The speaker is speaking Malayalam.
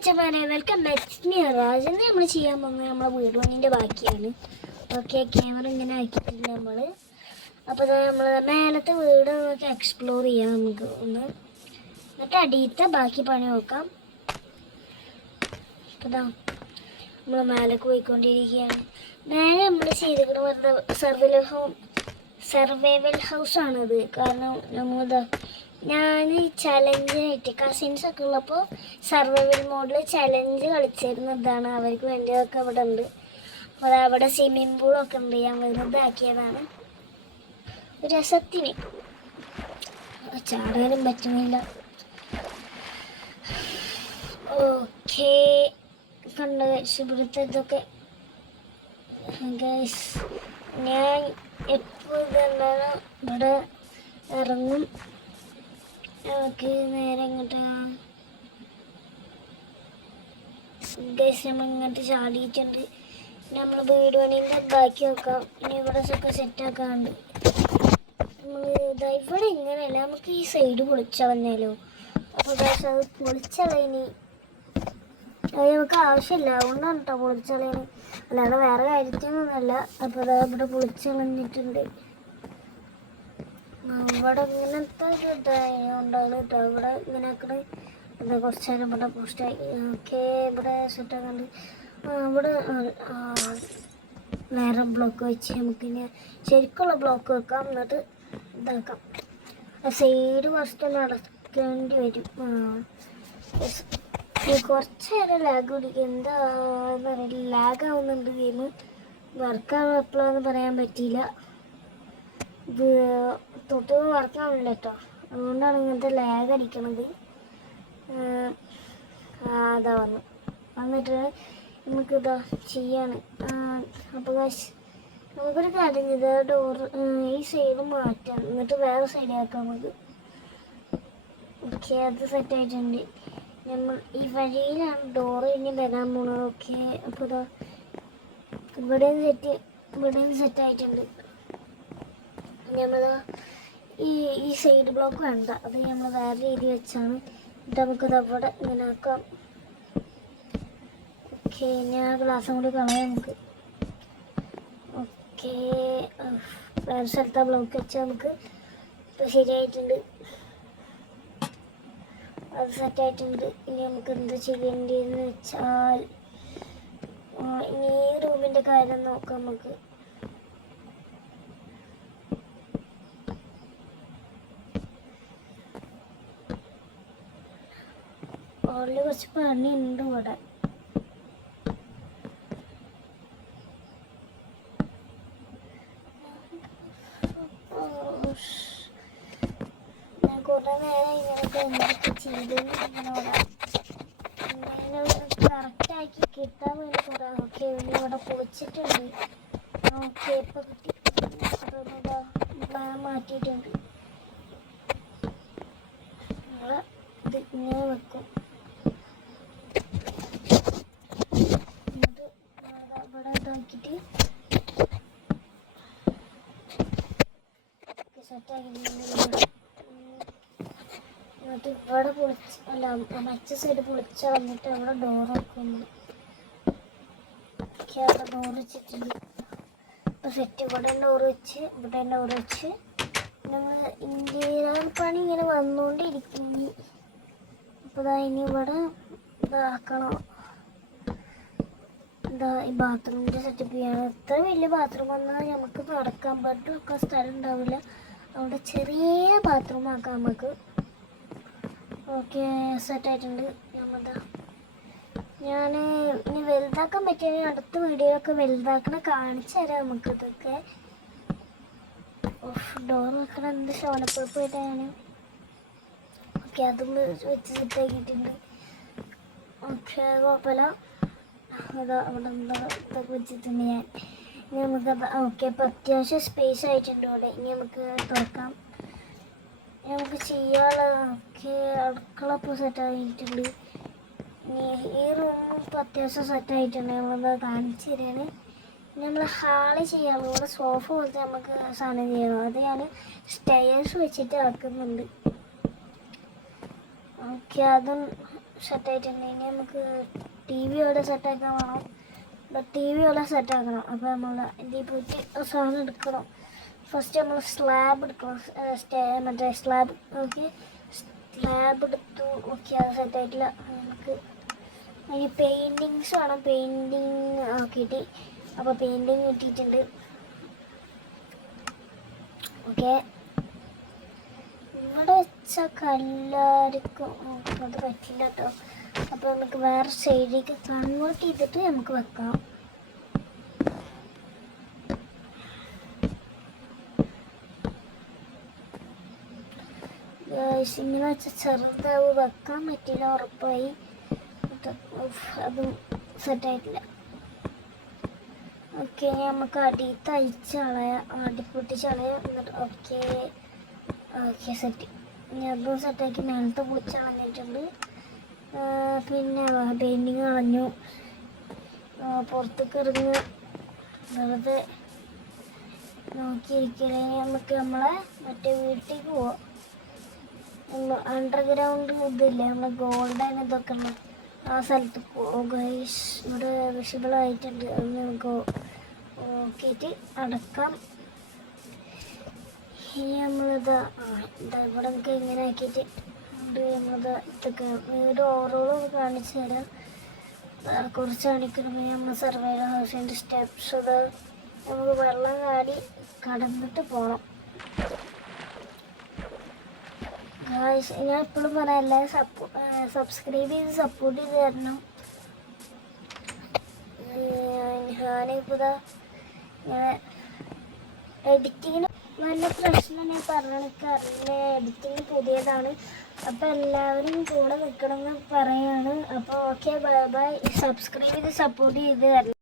മച്ചന്മാരെ വെൽക്കം ബാക്ക് രാജ്. ഇന്ന് നമ്മൾ ചെയ്യാൻ പോകുന്നത് നമ്മളെ വീട് പണിൻ്റെ ബാക്കിയാണ്. ഓക്കെ, ക്യാമറ ഇങ്ങനെ ആക്കിയിട്ടുണ്ട് നമ്മൾ. അപ്പോൾ നമ്മൾ മേലത്തെ വീട് നമുക്ക് എക്സ്പ്ലോർ ചെയ്യാം. നമുക്ക് ഒന്ന് എന്നിട്ട് അടിയത്തെ ബാക്കി പണി നോക്കാം. അപ്പോൾ നമ്മൾ മേലേക്ക് പോയിക്കൊണ്ടിരിക്കുകയാണ്. മേലെ നമ്മൾ ചെയ്തിട്ട് വെറുതെ സർവൈവൽ ഹൗസാണിത്. കാരണം നമ്മളിതാ ഞാൻ ചലഞ്ചായിട്ട് കസിൻസൊക്കെ ഉള്ളപ്പോൾ സർവൈവൽ മോഡിൽ ചലഞ്ച് കളിച്ചിരുന്നതാണ്. അവർക്ക് വേണ്ടിയതൊക്കെ അവിടെ ഉണ്ട്. അപ്പോൾ അവിടെ സ്വിമ്മിംഗ് പൂളൊക്കെ ഉണ്ട്. ഞാൻ വെറുതെ ആക്കിയതാണ് ഒരു രസത്തിന്. ചാടാനും പറ്റുന്നില്ല. ഓക്കെ, കണ്ട ഇവിടുത്തെ ഇതൊക്കെ ഗൈസ്. ഞാൻ എപ്പോൾ ഇതുണ്ടാണ് ഇവിടെ ഇറങ്ങും. ഓക്കെ, നേരെ ഇങ്ങോട്ട് ഗൈസ് നമ്മൾ ഇങ്ങോട്ട് ചാടിയിട്ടുണ്ട്. നമ്മൾ വീട് പണീൻ്റെ ബാക്കി നോക്കാം. ഇനി ഇവിടെ ഒക്കെ സെറ്റാക്കാണ്ട് നമ്മൾ ഇവിടെ ഇങ്ങനെയല്ല, നമുക്ക് ഈ സൈഡ് പൊളിച്ചളഞ്ഞാലോ. അപ്പോൾ ഗൈസ് അത് പൊളിച്ചളയിനി അത് നമുക്ക് ആവശ്യമില്ല. അതുകൊണ്ടാണ് കേട്ടോ പൊളിച്ചളയന്, അല്ലാതെ വേറെ കാര്യത്തിനൊന്നുമല്ല. അപ്പോൾ അതാ ഇവിടെ പൊളിച്ചളഞ്ഞിട്ടുണ്ട്. ഇവിടെ ഇങ്ങനത്തെ ഉണ്ടാകുന്നു കേട്ടോ. ഇവിടെ ഇങ്ങനെ ആക്കണ എന്താ കുറച്ച് നേരം ഇവിടെ പോസ്റ്റായി. ഓക്കെ, ഇവിടെ സെറ്റാക്കുന്നുണ്ട്. ഇവിടെ വേറെ ബ്ലോക്ക് വെച്ച് നമുക്കിനി ശരിക്കുള്ള ബ്ലോക്ക് വെക്കാം. എന്നിട്ട് ഇതാക്കാം. സൈഡ് കുറച്ച് നടക്കേണ്ടി വരും. കുറച്ച് നേരം ലാഗ് പിടിക്കും. എന്താന്ന് അറിയില്ല, ലാഗ് ആവുന്നുണ്ട് ഗെയിം. വർക്കാവും എപ്പോഴാന്ന് പറയാൻ പറ്റിയില്ല. ഇത് തൊട്ട് വർക്കാവില്ല കേട്ടോ. അതുകൊണ്ടാണ് ഇങ്ങനത്തെ ലാഗ് അടിക്കണത്. അതാ വന്നിട്ട് നമുക്കിതാ ചെയ്യാണ്. അപ്പോൾ നമുക്കൊരു കാര്യം ചെയ്താൽ ഡോറ് ഈ സൈഡ് മാറ്റാം, എന്നിട്ട് വേറെ സൈഡിലാക്കാം നമുക്ക്. ഓക്കെ, അത് സെറ്റായിട്ടുണ്ട്. നമ്മൾ ഈ വഴിയിലാണ് ഡോറ് ഇനി വരാൻ പോണത്. ഓക്കെ, അപ്പോൾ ഇതാ ഇവിടെയും സെറ്റായിട്ടുണ്ട്. നമ്മളതാ ഈ സൈഡ് ബ്ലോക്ക് വേണ്ട, അത് നമ്മൾ വേറെ രീതി വെച്ചാണ്. എന്നിട്ട് നമുക്കത് അവിടെ ഇങ്ങനെ ആക്കാം. ഓക്കെ, ഞാൻ ഗ്ലാസും കൂടി കളയാം നമുക്ക്. ഓക്കെ, വേറെ സ്ഥലത്ത് ബ്ലോക്ക് വെച്ചാൽ നമുക്ക് ഇപ്പോൾ ശരിയായിട്ടുണ്ട്. അത് സെറ്റായിട്ടുണ്ട്. ഇനി നമുക്ക് എന്ത് ചെയ്യേണ്ടതെന്ന് വെച്ചാൽ ഇനി ഈ റൂമിൻ്റെ കാര്യം നോക്കാം നമുക്ക്. ഓൾറെഡി കുറച്ച് പണിയുണ്ട് ഇവിടെ. ഞാൻ കുറേ നേരം ഇങ്ങനത്തെ എന്തൊക്കെ ചെയ്തെന്ന് ഇങ്ങനെ കറക്റ്റാക്കി കിട്ടാൻ വേണ്ടി കുറേ. ഓക്കെ, ഇനി ഇവിടെ പൊളിച്ചിട്ടുണ്ട്. ഓക്കെ, ഇപ്പം കിട്ടി. പ്ലാൻ മാറ്റിയിട്ടുണ്ട്. നമ്മൾ ഇത് ഇങ്ങനെ വെക്കും. ഇവിടെ ഇതാക്കിയിട്ട് സെറ്റാക്കിയിട്ടുണ്ട്. എന്നിട്ട് ഇവിടെ മറ്റേ സൈഡ് പൊളിച്ച് വന്നിട്ട് അവിടെ ഡോർ വെക്കുന്നു. അവിടെ ഡോർ വെച്ചിട്ടുണ്ട്. ഇപ്പോൾ സെറ്റ് ഇവിടെ ഡോർ വെച്ച് ഇവിടെ ഡോർ വെച്ച് നമ്മൾ ഇന്ത്യയിൽ പണി ഇങ്ങനെ വന്നുകൊണ്ടിരിക്കുന്നു. അപ്പോൾ ഇനി ഇവിടെ ഇതാക്കണം. ഈ ബാത്റൂമിൻ്റെ സെറ്റപ്പ് ചെയ്യണം. എത്ര വലിയ ബാത്റൂം വന്നാൽ നമുക്ക് നടക്കാൻ ബെഡൊക്കെ സ്ഥലം ഉണ്ടാവില്ല. അവിടെ ചെറിയ ബാത്റൂം ആക്കാം നമുക്ക്. ഓക്കെ, സെറ്റായിട്ടുണ്ട്. ഞാൻ ഇനി വലുതാക്കാൻ പറ്റിയ അടുത്ത വീഡിയോയൊക്കെ വലുതാക്കണ കാണിച്ചു തരാം നമുക്ക്. ഇതൊക്കെ ഡോർ വെക്കണ എന്ത് ശോനപ്പുറപ്പായിട്ടാണ്. ഓക്കെ, അതും വെച്ച് സെറ്റാക്കിയിട്ടുണ്ട്. ഓക്കെ, കുഴപ്പമില്ല. അതാ അവിടെ എന്താ ഇതൊക്കെ വെച്ചിട്ടുണ്ട് ഞാൻ. ഇനി നമുക്കത് ഓക്കെ, ഇപ്പം അത്യാവശ്യം സ്പേസ് ആയിട്ടുണ്ട് ഇവിടെ. ഇനി നമുക്ക് തുറക്കാം. നമുക്ക് ചെയ്യാനുള്ള ഓക്കെ അടുക്കള ഇപ്പോൾ സെറ്റായിട്ടുണ്ട്. ഇനി ഈ റൂമും ഇപ്പോൾ അത്യാവശ്യം സെറ്റായിട്ടുണ്ട്. നമ്മളത് കാണിച്ചു തരാണ്. ഇനി നമ്മൾ ഹാള് ചെയ്യാനുള്ള ഇവിടെ സോഫ പോലത്തെ നമുക്ക് സാധനം ചെയ്യണം. അത് ഞാൻ സ്റ്റെയർസ് വെച്ചിട്ട് ആക്കുന്നുണ്ട്. ഓക്കെ, അതും സെറ്റായിട്ടുണ്ട്. ഇനി നമുക്ക് ടി വി അവിടെ സെറ്റാക്കാൻ വേണം. ടി വി അവിടെ സെറ്റാക്കണം. അപ്പോൾ നമ്മൾ ഇതിൽ പോയിട്ട് സാധനം എടുക്കണം. ഫസ്റ്റ് നമ്മൾ സ്ലാബ് എടുക്കണം. മറ്റേ സ്ലാബ് ഓക്കെ, സ്ലാബ് എടുത്തു. ഓക്കെ, അത് സെറ്റായിട്ടില്ല. നമുക്ക് ഇനി പെയിൻറ്റിങ്സ് വേണം. പെയിൻറ്റിങ് ആക്കിയിട്ട് അപ്പോൾ പെയിൻറ്റിങ് കിട്ടിയിട്ടുണ്ട്. ഓക്കെ, ഇവിടെ വെച്ച കല്ലായിരിക്കും അത് പറ്റില്ല കേട്ടോ. അപ്പോൾ നമുക്ക് വേറെ സൈഡിലേക്ക് കൺവേർട്ട് ചെയ്തിട്ട് നമുക്ക് വെക്കാം. ഇങ്ങനെ വെച്ചാൽ ചെറുതാവ് വെക്കാൻ പറ്റില്ല, ഉറപ്പായി. അതും സെറ്റായിട്ടില്ല. ഓക്കെ, നമുക്ക് അടിയത്ത് അഴിച്ച് കളയാം, അടിപ്പൊട്ടിച്ച് കളയാം. എന്നിട്ട് ഓക്കെ ഓക്കെ സെറ്റ്. ഇനി അതും സെറ്റാക്കി മേലത്തെ പൊളിച്ച് കളഞ്ഞിട്ടുണ്ട്. പിന്നെ പെയിൻറ്റിങ് കളഞ്ഞു. പുറത്തേക്ക് ഇറങ്ങി വെറുതെ നോക്കിയിരിക്കലേ. നമുക്ക് നമ്മളെ മറ്റേ വീട്ടിലേക്ക് പോവാം. അണ്ടർഗ്രൗണ്ട് ഇതില്ലേ, നമ്മളെ ഗോൾഡൻ ഇതൊക്കെ ഉള്ള ആ സ്ഥലത്ത് ഗൈസ് ഇവിടെ വിസിബിൾ ആയിട്ടുണ്ട്. അത് നമുക്ക് നോക്കിയിട്ട് അടക്കാം. ഇനി നമ്മളിത് ഇവിടെ നമുക്ക് ഇങ്ങനെ ആക്കിയിട്ട് നമ്മളിത് ഇതൊക്കെ വീട് ഓവറോളും കാണിച്ചു തരാം. കുറച്ച് കാണിക്കണം. നമ്മൾ സർവൈവൽ ഹൗസിൻ്റെ സ്റ്റെപ്സ് ഇത് നമുക്ക് വെള്ളം കാടി കടന്നിട്ട് പോകണം. ഞാൻ എപ്പോഴും പറയാം, എല്ലാവരും സബ്സ്ക്രൈബ് ചെയ്ത് സപ്പോർട്ട് ചെയ്ത് തരണം. ഞാനിപ്പോൾ ഇങ്ങനെ എഡിറ്റിങ്ങിന് നല്ല പ്രശ്നം ഞാൻ പറഞ്ഞെടുക്കാറില്ല. എഡിറ്റിങ് പുതിയതാണ്. അപ്പോൾ എല്ലാവരും കൂടെ നിൽക്കണമെന്ന് പറയാണ്. അപ്പോൾ ഓക്കെ, ബൈ ബൈ. സബ്സ്ക്രൈബ് ചെയ്ത് സപ്പോർട്ട് ചെയ്ത് തരണം.